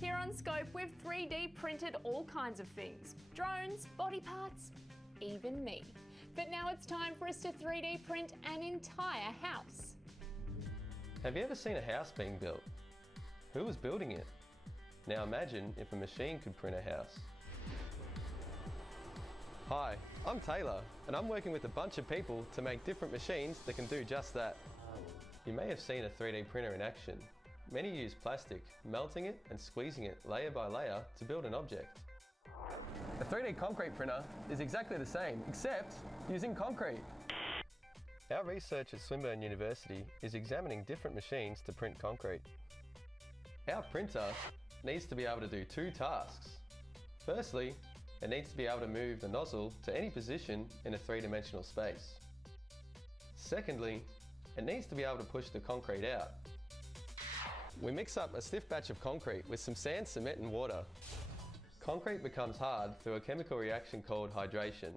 Here on Scope, we've 3D printed all kinds of things. Drones, body parts, even me. But now it's time for us to 3D print an entire house. Have you ever seen a house being built? Who was building it? Now imagine if a machine could print a house. Hi, I'm Taylor, and I'm working with a bunch of people to make different machines that can do just that. You may have seen a 3D printer in action. Many use plastic, melting it and squeezing it layer by layer to build an object. A 3D concrete printer is exactly the same, except using concrete. Our research at Swinburne University is examining different machines to print concrete. Our printer needs to be able to do two tasks. Firstly, it needs to be able to move the nozzle to any position in a three-dimensional space. Secondly, it needs to be able to push the concrete out. We mix up a stiff batch of concrete with some sand, cement and water. Concrete becomes hard through a chemical reaction called hydration,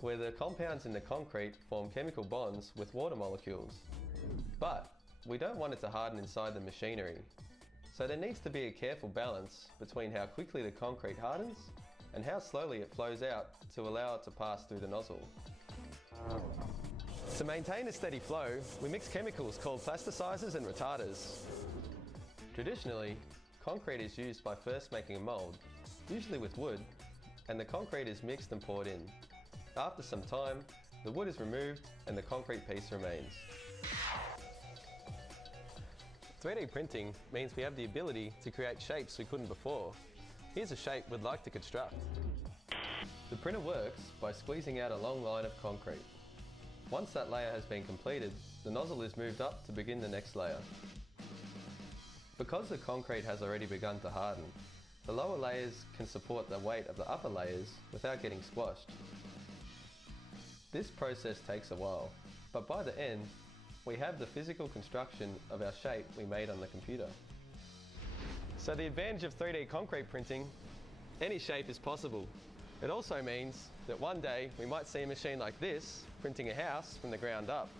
where the compounds in the concrete form chemical bonds with water molecules. But we don't want it to harden inside the machinery, so there needs to be a careful balance between how quickly the concrete hardens and how slowly it flows out to allow it to pass through the nozzle. To maintain a steady flow, we mix chemicals called plasticizers and retarders. Traditionally, concrete is used by first making a mould, usually with wood, and the concrete is mixed and poured in. After some time, the wood is removed and the concrete piece remains. 3D printing means we have the ability to create shapes we couldn't before. Here's a shape we'd like to construct. The printer works by squeezing out a long line of concrete. Once that layer has been completed, the nozzle is moved up to begin the next layer. Because the concrete has already begun to harden, the lower layers can support the weight of the upper layers without getting squashed. This process takes a while, but by the end, we have the physical construction of our shape we made on the computer. So the advantage of 3D concrete printing, any shape is possible. It also means that one day we might see a machine like this printing a house from the ground up.